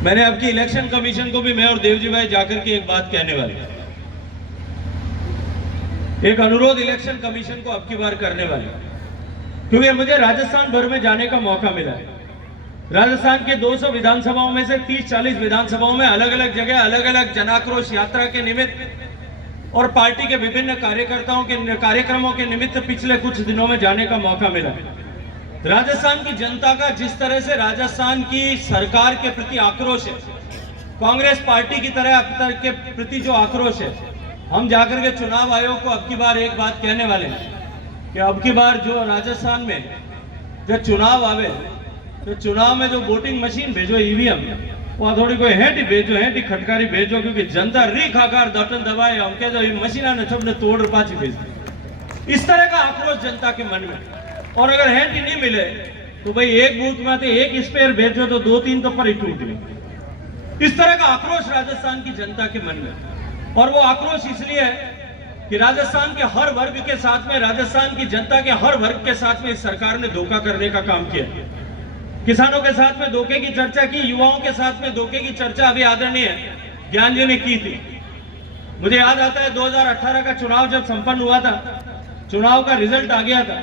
मैंने आपकी election commission को भी मैं और देवजी भाई जाकर के एक बात कहने वाले, एक अनुरोध इलेक्शन कमीशन को अब की बार करने वाले, क्योंकि मुझे राजस्थान भर में जाने का मौका मिला है। राजस्थान के 200 विधानसभाओं में से 30-40 विधानसभाओं में अलग अलग जगह अलग अलग जनाक्रोश यात्रा के निमित्त और पार्टी के विभिन्न कार्यकर्ताओं के कार्यक्रमों के निमित्त पिछले कुछ दिनों में जाने का मौका मिला। राजस्थान की जनता का जिस तरह से राजस्थान की सरकार के प्रति आक्रोश है, कांग्रेस पार्टी की तरह के प्रति जो आक्रोश है, हम जाकर के चुनाव आयोग को अब की बार एक बात कहने वाले हैं कि अब की बार जो राजस्थान में जब चुनाव आवे तो चुनाव में जो वोटिंग मशीन भेजो ईवीएम, वो थोड़ी कोई हेटी भेजो, हेटी खटकारी भेजो, क्योंकि जनता रीख आकार दटन दबाए हम कह दो मशीना ने सबने तोड़ पाची भेज। इस तरह का आक्रोश जनता के मन में। और अगर हेटी नहीं मिले तो भाई एक बूथ में एक स्पेयर भेजो तो 2-3 तो पर ही टूट गए। इस तरह का आक्रोश राजस्थान की जनता के मन में। और वो आक्रोश इसलिए है कि राजस्थान के हर वर्ग के साथ में, राजस्थान की जनता के हर वर्ग के साथ में इस सरकार ने धोखा करने का काम किया। किसानों के साथ में धोखे की चर्चा की, युवाओं के साथ में धोखे की चर्चा अभी आदरणीय ज्ञान जी ने की थी। मुझे याद आता है 2018 का चुनाव जब संपन्न हुआ था, चुनाव का रिजल्ट आ गया था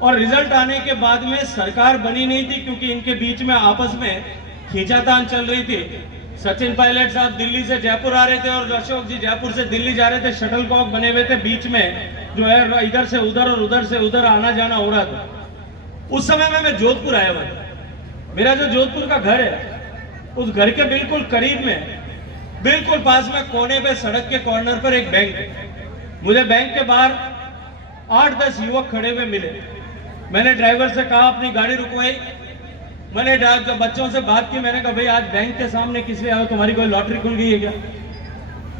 और रिजल्ट आने के बाद में सरकार बनी नहीं थी, क्योंकि इनके बीच में आपस में खींचातान चल रही थी। सचिन पायलट साहब दिल्ली से जयपुर आ रहे थे और अशोक जी जयपुर से दिल्ली जा रहे थे, शटल कॉक बने हुए थे, बीच में जो है इधर से उधर और उधर से उधर आना जाना हो रहा था। उस समय में मैं जोधपुर आया हुआ था। मेरा जो जोधपुर का घर है, उस घर के बिल्कुल करीब में, बिल्कुल पास में कोने पे सड़क के कॉर्नर पर एक बैंक है। मुझे बैंक के बाहर 8-10 युवक खड़े हुए मिले। मैंने ड्राइवर से कहा, अपनी गाड़ी रुकवाई, मैंने बच्चों से बात की। मैंने कहा भाई आज बैंक के सामने किस लिए आओ, तुम्हारी कोई लॉटरी खुल गई है क्या?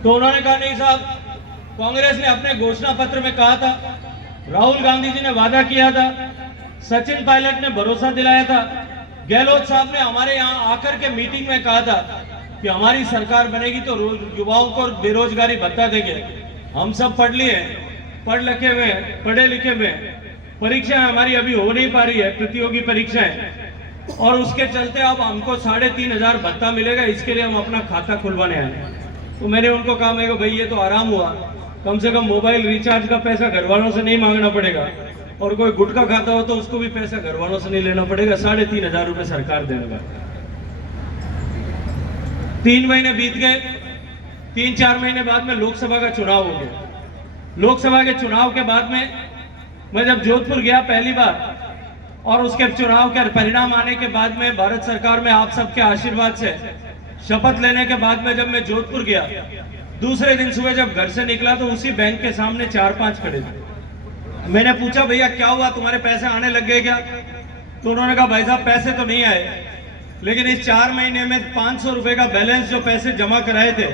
तो उन्होंने कहा नहीं साहब, कांग्रेस ने अपने घोषणा पत्र में कहा था, राहुल गांधी जी ने वादा किया था, सचिन पायलट ने भरोसा दिलाया था, गहलोत साहब ने हमारे यहाँ आकर के मीटिंग में कहा था कि हमारी सरकार बनेगी तो युवाओं को बेरोजगारी भत्ता देंगे। हम सब पढ़ लिए, पढ़े लिखे हुए, परीक्षाएं हमारी अभी हो नहीं पा रही है, प्रतियोगी परीक्षाएं, और उसके चलते अब हमको 3,500 भत्ता मिलेगा, इसके लिए हम अपना खाता खुलवाने आए। तो मैंने उनको कहा, मैं भाई ये तो आराम हुआ, कम से कम मोबाइल रिचार्ज का पैसा घर वालों से नहीं मांगना पड़ेगा, और कोई गुटखा खाता हो तो उसको भी पैसा घर वालों से नहीं लेना पड़ेगा। 3,500 रुपए सरकार देने वाली। 3 महीने बीत गए, 3-4 महीने बाद में लोकसभा का चुनाव हो गया। लोकसभा के चुनाव के बाद में मैं जब जोधपुर गया पहली बार, और उसके चुनाव के परिणाम आने के बाद में भारत सरकार में आप सबके आशीर्वाद से शपथ लेने के बाद में जब मैं जोधपुर गया, दूसरे दिन सुबह जब घर से निकला तो उसी बैंक के सामने 4-5 खड़े थे। मैंने पूछा भैया क्या हुआ, तुम्हारे पैसे आने लग गए क्या? तो उन्होंने कहा भाई साहब पैसे तो नहीं आए, लेकिन इस 4 महीने में 500 रुपए का बैलेंस जो पैसे जमा कराए थे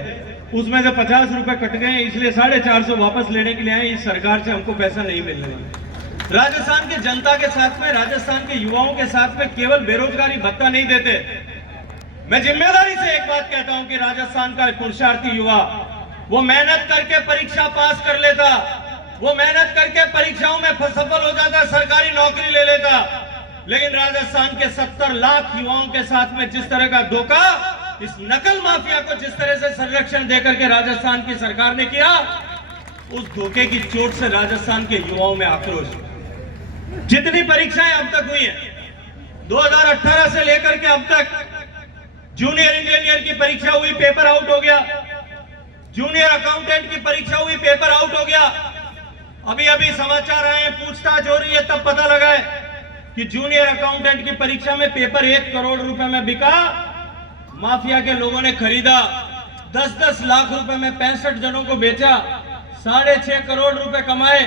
उसमें से 50 रुपए कट गए, इसलिए 450 वापस लेने के लिए आए। इस सरकार से हमको पैसा नहीं मिलने वाला। राजस्थान की जनता के साथ में, राजस्थान के युवाओं के साथ में केवल बेरोजगारी भत्ता नहीं देते। मैं जिम्मेदारी से एक बात कहता हूं कि राजस्थान का पुरुषार्थी युवा वो मेहनत करके परीक्षा पास कर लेता, वो मेहनत करके परीक्षाओं में सफल हो जाता, सरकारी नौकरी ले लेता, लेकिन राजस्थान के 70 लाख युवाओं के साथ में जिस तरह का धोखा, इस नकल माफिया को जिस तरह से संरक्षण देकर के राजस्थान की सरकार ने किया, उस धोखे की चोट से राजस्थान के युवाओं में आक्रोश। जितनी परीक्षाएं अब तक हुई हैं, 2018 से लेकर के अब तक, जूनियर इंजीनियर की परीक्षा हुई, पेपर आउट हो गया, जूनियर अकाउंटेंट की परीक्षा हुई, पेपर आउट हो गया। अभी अभी समाचार आए, पूछताछ हो रही है, तब पता लगा है कि जूनियर अकाउंटेंट की परीक्षा में पेपर 1 करोड़ रुपए में बिका। माफिया के लोगों ने खरीदा, 10-10 लाख रुपए में 65 जनों को बेचा, 6.5 करोड़ रुपए कमाए,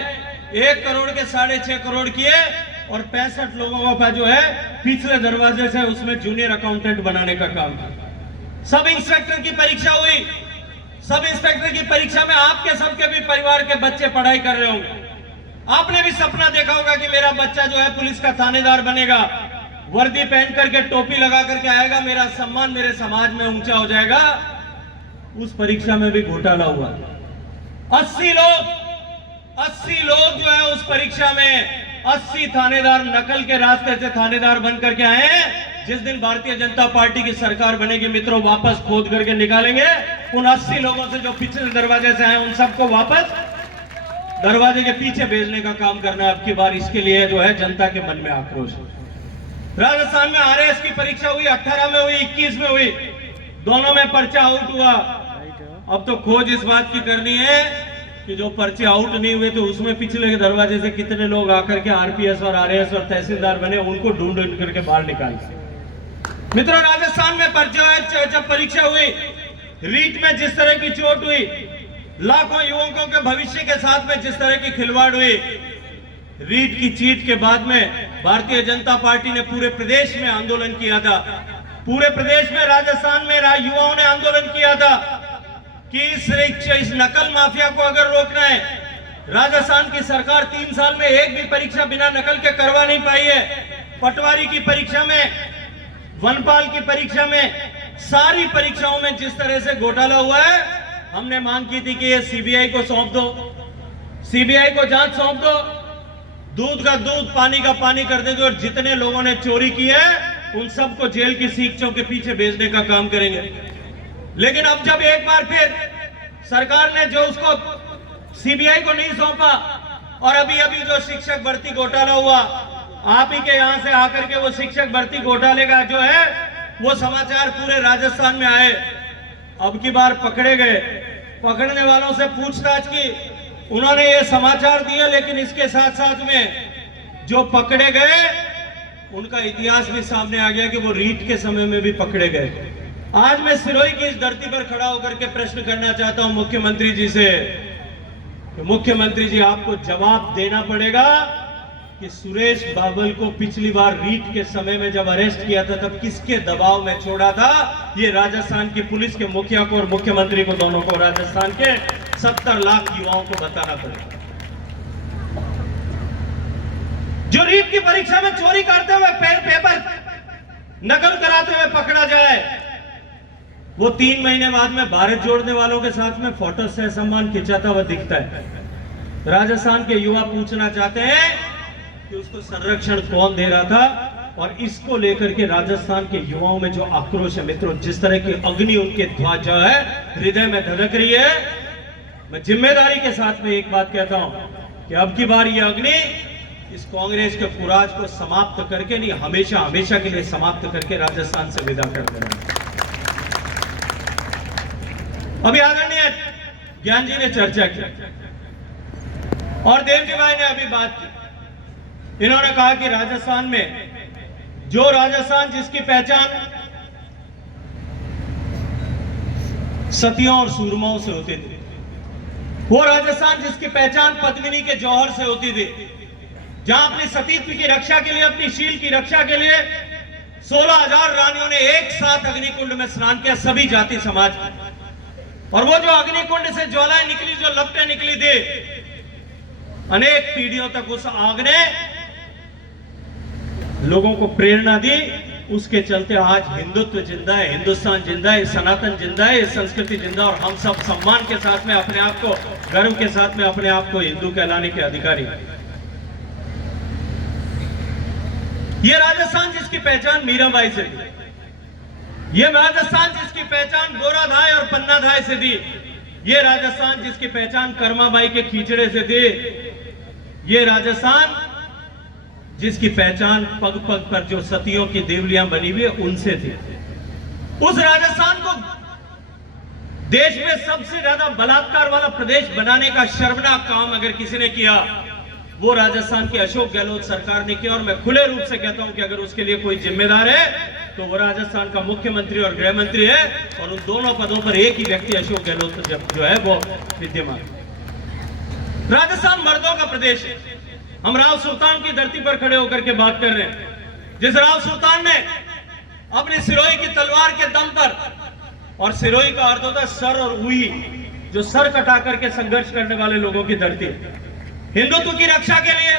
1 करोड़ के 6.5 करोड़ किए, और 65 लोगों का जो है पिछले दरवाजे से उसमें जूनियर अकाउंटेंट बनाने का काम किया। सब इंस्पेक्टर की परीक्षा हुई, सब इंस्पेक्टर की परीक्षा में आपके सबके भी परिवार के बच्चे पढ़ाई कर रहे होंगे। आपने भी सपना देखा होगा कि मेरा बच्चा जो है पुलिस का थानेदार बनेगा, वर्दी पहन करके टोपी लगा करके आएगा, मेरा सम्मान मेरे समाज में ऊंचा हो जाएगा। उस परीक्षा में भी घोटाला हुआ। 80 लोग जो है उस परीक्षा में, 80 थानेदार नकल के रास्ते से थानेदार बन करके आए, जिस दिन भारतीय जनता पार्टी की सरकार बनेगी मित्रों, वापस खोद करके निकालेंगे उन 80 लोगों से जो पिछले दरवाजे से आए, उन सबको वापस दरवाजे के पीछे भेजने का काम करना है अब की बार। इसके लिए जो है जनता के मन में आक्रोश। राजस्थान में आरएएस की परीक्षा हुई, 18 में हुई, 21 में हुई, दोनों में पर्चा आउट हुआ। अब तो खोज इस बात की करनी है कि जो पर्चे आउट नहीं हुए तो उसमें पिछले के दरवाजे से कितने लोग आकर के आरपीएस और आरएएस और तहसीलदार बने, उनको ढूंढ ढूंढ करके बाहर निकाल। मित्रों, राजस्थान में पर्चे जब परीक्षा हुई, रीट में जिस तरह की चोट हुई, लाखों युवकों के भविष्य के साथ में जिस तरह की खिलवाड़ हुई, रीट की चीट के बाद में भारतीय जनता पार्टी ने पूरे प्रदेश में आंदोलन किया था। पूरे प्रदेश में राजस्थान में युवाओं ने आंदोलन किया था कि इस नकल माफिया को अगर रोकना है, राजस्थान की सरकार 3 साल में एक भी परीक्षा बिना नकल के करवा नहीं पाई है। पटवारी की परीक्षा में, वनपाल की परीक्षा में, सारी परीक्षाओं में जिस तरह से घोटाला हुआ है, हमने मांग की थी कि ये सीबीआई को सौंप दो, सीबीआई को जांच सौंप दो, दूध का दूध पानी का पानी कर देंगे और जितने लोगों ने चोरी की है उन सबको जेल की सीखचों के पीछे भेजने का काम करेंगे। लेकिन अब जब एक बार फिर सरकार ने जो उसको सीबीआई को नहीं सौंपा और अभी अभी जो शिक्षक भर्ती घोटाला हुआ, आप ही के यहां से आकर के वो शिक्षक भर्ती घोटाले का जो है वो समाचार पूरे राजस्थान में आए। अब की बार पकड़े गए, पकड़ने वालों से पूछताछ की, उन्होंने ये समाचार दिए, लेकिन इसके साथ साथ में जो पकड़े गए उनका इतिहास भी सामने आ गया कि वो रीट के समय में भी पकड़े गए। आज मैं सिरोही की इस धरती पर खड़ा होकर के प्रश्न करना चाहता हूं मुख्यमंत्री जी से कि मुख्यमंत्री जी, आपको जवाब देना पड़ेगा कि सुरेश बाबल को पिछली बार रीट के समय में जब अरेस्ट किया था तब किसके दबाव में छोड़ा था। ये राजस्थान की पुलिस के मुखिया को और मुख्यमंत्री को, दोनों को, राजस्थान के 70 लाख युवाओं को बताना पड़ेगा। जो रीट की परीक्षा में चोरी करते हुए पेपर नकल कराते हुए पकड़ा जाए, वो 3 महीने बाद में भारत जोड़ने वालों के साथ में फोटो से सम्मान खिंचाता हुआ दिखता है। राजस्थान के युवा पूछना चाहते हैं कि उसको संरक्षण कौन दे रहा था, और इसको लेकर के राजस्थान के युवाओं में जो आक्रोश है मित्रों, जिस तरह की अग्नि उनके ध्वज जो है हृदय में धधक रही है। मैं जिम्मेदारी के साथ में एक बात कहता हूं कि अब की बार ये अग्नि इस कांग्रेस के पुराज को समाप्त करके नहीं, हमेशा हमेशा के लिए समाप्त करके राजस्थान से विदा कर देना। अभी आदरणीय ज्ञान जी ने चर्चा की और देवजी भाई ने अभी बात की। इन्होंने कहा कि राजस्थान में जो राजस्थान जिसकी पहचान सतियों और सूरमाओं से होती थी, वो राजस्थान जिसकी पहचान पद्मिनी के जौहर से होती थी, जहां अपनी सतीत्व की रक्षा के लिए, अपनी शील की रक्षा के लिए 16,000 रानियों ने एक साथ अग्निकुंड में स्नान किया, सभी जाति समाज की। और वो जो अग्निकुंड से ज्वालाएं निकली, जो लपटें निकली थी, अनेक पीढ़ियों तक उस आग ने लोगों को प्रेरणा दी। उसके चलते आज हिंदुत्व जिंदा है, हिंदुस्तान जिंदा है, सनातन जिंदा है, संस्कृति जिंदा, और हम सब सम्मान के साथ में अपने आप को, गर्व के साथ में अपने आप को हिंदू कहलाने के अधिकारी। ये राजस्थान जिसकी पहचान मीराबाई से थी, ये राजस्थान जिसकी पहचान गोराधाय और पन्नाधाय से थी, ये राजस्थान जिसकी पहचान कर्माबाई के खींचड़े से थी, ये राजस्थान जिसकी पहचान पग पग पर जो सतियों की देवलियां बनी हुई है उनसे थी। उस राजस्थान को देश में सबसे ज्यादा बलात्कार वाला प्रदेश बनाने का शर्मनाक काम अगर किसी ने किया, वो राजस्थान की अशोक गहलोत सरकार ने किया। और मैं खुले रूप से कहता हूं कि अगर उसके लिए कोई जिम्मेदार है तो वो राजस्थान का मुख्यमंत्री और गृह मंत्री है, और उन दोनों पदों पर एक ही व्यक्ति अशोक गहलोत जो है वो विद्यमान। राजस्थान मर्दों का प्रदेश है। हम राव सुल्तान की धरती पर खड़े होकर के बात कर रहे हैं, जिस राव सुल्तान ने अपनी सिरोही की तलवार के दम पर, और सिरोही का अर्थ होता है सर और उई, जो सर कटा करके संघर्ष करने वाले लोगों की धरती, हिंदुत्व की रक्षा के लिए,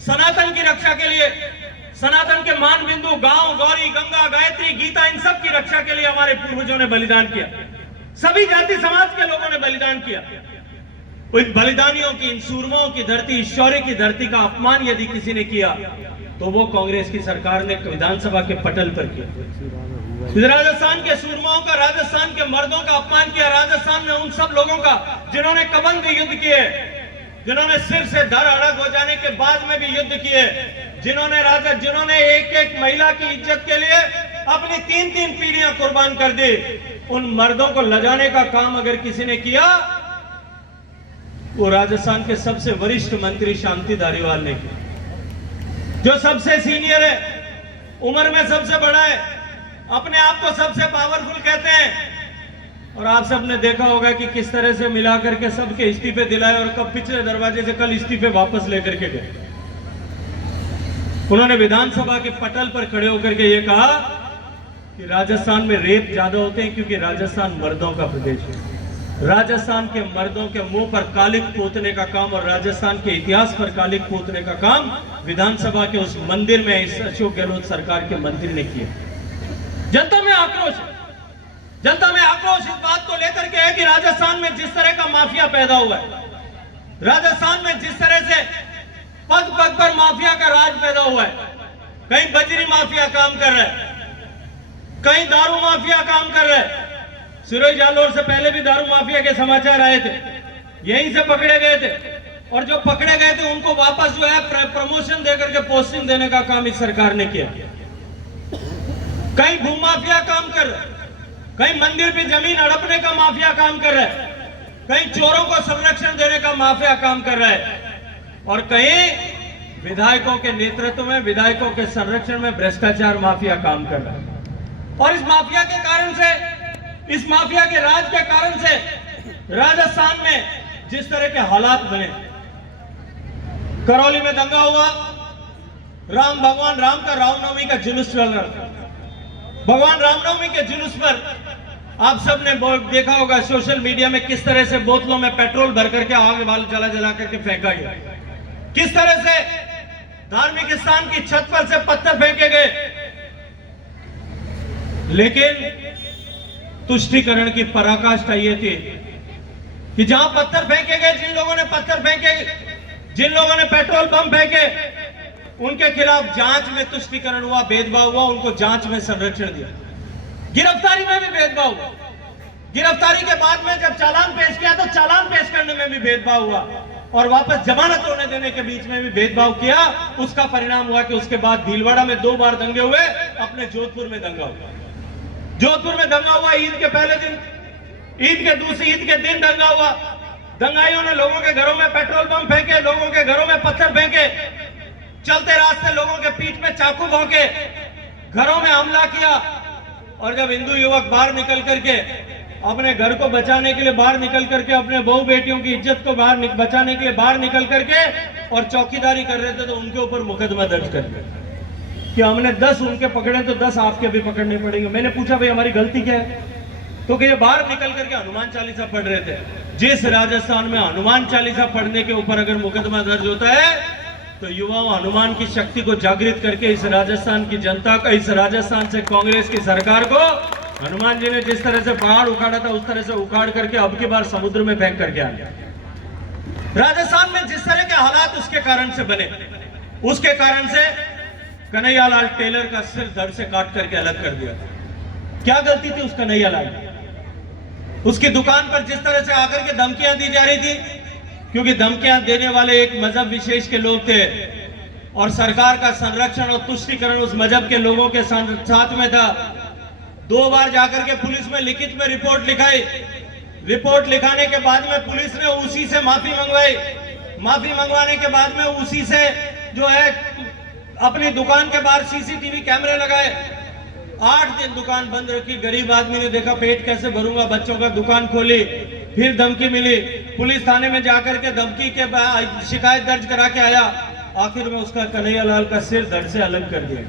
सनातन की रक्षा के लिए, सनातन के मान बिंदु गांव, गौरी, गंगा, गायत्री, गीता, इन सब की रक्षा के लिए हमारे पूर्वजों ने बलिदान किया। सभी जाति समाज के लोगों ने बलिदान किया। इन बलिदानियों की, इन सूरमाओं की धरती, इस शौर्य की धरती का अपमान यदि किसी ने किया तो वो कांग्रेस की सरकार ने विधानसभा के पटल पर किया। राजस्थान के सूरमाओं का, राजस्थान के मर्दों का अपमान किया। राजस्थान में उन सब लोगों का जिन्होंने कबंध युद्ध किए, जिन्होंने सिर से धड़ अड़ग हो जाने के बाद में भी युद्ध किए, जिन्होंने एक एक महिला की इज्जत के लिए अपनी 3-3 पीढ़ियां कुर्बान कर दी, उन मर्दों को लजाने का काम अगर किसी ने किया, वो राजस्थान के सबसे वरिष्ठ मंत्री शांति धारीवाल ने किया, जो सबसे सीनियर है, उम्र में सबसे बड़ा है, अपने आप को सबसे पावरफुल कहते हैं। और आप सबने देखा होगा कि किस तरह से मिला करके सबके इस्तीफे दिलाए और कब पिछले दरवाजे से कल इस्तीफे वापस लेकर के गए। उन्होंने विधानसभा के पटल पर खड़े होकर के ये कहा कि राजस्थान में रेप ज्यादा होते हैं क्योंकि राजस्थान मर्दों का प्रदेश है। राजस्थान के मर्दों के मुंह पर कालिक पोतने का काम और राजस्थान के इतिहास पर कालिक पोतने का काम विधानसभा के उस मंदिर में इस अशोक गहलोत सरकार के मंत्री ने किया। जनता में आक्रोश है। जनता में आक्रोश इस बात को लेकर के है कि राजस्थान में जिस तरह का माफिया पैदा हुआ है, राजस्थान में जिस तरह से पग पग पर माफिया का राज पैदा हुआ है, कहीं बजरी माफिया काम कर रहा है, कहीं दारू माफिया काम कर रहा है। सिरोही जालोर से पहले भी दारू माफिया के समाचार आए थे, यहीं से पकड़े गए थे, और जो पकड़े गए थे उनको वापस जो है प्रमोशन देकर के पोस्टिंग देने का काम इस सरकार ने किया। कहीं भूमाफिया काम कर रहा है, कहीं मंदिर पे जमीन हड़पने का माफिया काम कर रहा है, कहीं चोरों को संरक्षण देने का माफिया काम कर रहा है, और कहीं विधायकों के नेतृत्व में, विधायकों के संरक्षण में भ्रष्टाचार माफिया काम कर रहा है। और इस माफिया के कारण से, इस माफिया के राज के कारण से राजस्थान में जिस तरह के हालात बने, करौली में दंगा हुआ, भगवान राम का रामनवमी का जुलूस चल रहा, भगवान रामनवमी के जुलूस पर आप सबने देखा होगा सोशल मीडिया में किस तरह से बोतलों में पेट्रोल भर करके आग वाल जला करके फेंका गया, किस तरह से धार्मिक स्थान की छत पर से पत्थर फेंके गए। लेकिन तुष्टीकरण की पराकाष्ठा ये थी कि जहां पत्थर फेंके गए, जिन लोगों ने पत्थर फेंके, जिन लोगों ने पेट्रोल बम फेंके, उनके खिलाफ जांच में तुष्टीकरण हुआ, भेदभाव हुआ, उनको जांच में संरक्षण दिया। गिरफ्तारी में भी भेदभाव हुआ, गिरफ्तारी के बाद में जब चालान पेश किया तो चालान पेश करने में भी भेदभाव हुआ, और वापस जमानत होने देने के बीच में भी भेदभाव किया। उसका परिणाम हुआ कि उसके बाद भीलवाड़ा में 2 बार दंगे हुए, अपने जोधपुर में दंगा हुआ, जोधपुर में दंगा हुआ ईद के पहले दिन, ईद के दिन दंगा हुआ। दंगाइयों ने लोगों के घरों में पेट्रोल बम फेंके, लोगों के घरों में पत्थर फेंके, चलते रास्ते लोगों के पीठ में चाकू भोंके, घरों में हमला किया। और जब हिंदू युवक बाहर निकल करके अपने घर को बचाने के लिए बाहर निकल करके, अपने बहू बेटियों की इज्जत को बचाने के लिए बाहर निकल करके और चौकीदारी कर रहे थे, तो उनके ऊपर मुकदमा दर्ज कर दिया कि हमने 10 उनके पकड़े तो 10 आपके भी पकड़ने पड़ेंगे। मैंने पूछा भाई हमारी गलती क्या है, तो कि ये बाहर निकल करके हनुमान चालीसा पढ़ रहे थे। जिस राजस्थान में हनुमान चालीसा पढ़ने के ऊपर अगर मुकदमा दर्ज होता है, तो युवाओं हनुमान की शक्ति को जागृत करके इस राजस्थान की जनता का, इस राजस्थान से कांग्रेस की सरकार को, हनुमान जी ने जिस तरह से पहाड़ उखाड़ा था उस तरह से उखाड़ करके अब की बार समुद्र में फेंक करके आ गया। राजस्थान में जिस तरह के हालात उसके कारण से बने, उसके कारण से कन्हैयालाल टेलर का सिर धड़ से काट करके अलग कर दिया। क्या गलती थी उस कन्हैयालाल? उसकी दुकान पर जिस तरह से आकर के धमकियां दी जा रही थी, क्योंकि धमकियां देने वाले एक मजहब विशेष के लोग थे और सरकार का संरक्षण और तुष्टीकरण उस मजहब के लोगों के साथ में था। 2 बार जाकर के पुलिस में लिखित में रिपोर्ट लिखाई, रिपोर्ट लिखाने के बाद में पुलिस ने उसी से माफी मंगवाई, माफी मंगवाने के बाद में उसी से जो है अपनी दुकान के बाहर सीसीटीवी कैमरे लगाए। 8 दिन दुकान बंद रखी, गरीब आदमी ने देखा पेट कैसे भरूंगा, बच्चों का दुकान खोली, फिर धमकी मिली, पुलिस थाने में जाकर के धमकी के शिकायत दर्ज करा के आया, आखिर में उसका कन्हैयालाल का सिर धड़ से अलग कर दिया।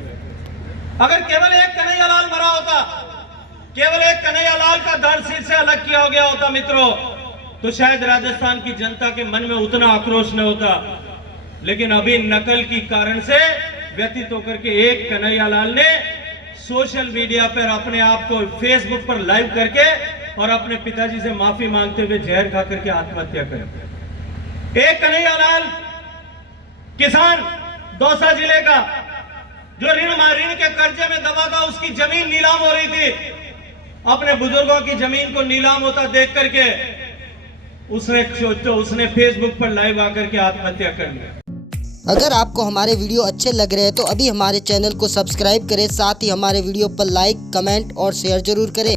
अगर केवल एक कन्हैयालाल मरा होता, केवल एक कन्हैयालाल का धड़ सिर से अलग किया गया होता मित्रों, तो शायद राजस्थान की जनता के मन में उतना आक्रोश न होता। लेकिन अभी नकल की कारण से व्यतीत होकर के एक कन्हैयालाल ने सोशल मीडिया पर अपने आप को फेसबुक पर लाइव करके और अपने पिताजी से माफी मांगते हुए जहर खा करके आत्महत्या कर। एक कन्हैयालाल किसान, दौसा जिले का, जो ऋण के कर्जे में दबा था, उसकी जमीन नीलाम हो रही थी, अपने बुजुर्गों की जमीन को नीलाम होता देख करके उसने फेसबुक पर लाइव आकर के आत्महत्या कर ली। अगर आपको हमारे वीडियो अच्छे लग रहे हैं तो अभी हमारे चैनल को सब्सक्राइब करें, साथ ही हमारे वीडियो पर लाइक, कमेंट और शेयर जरूर करें।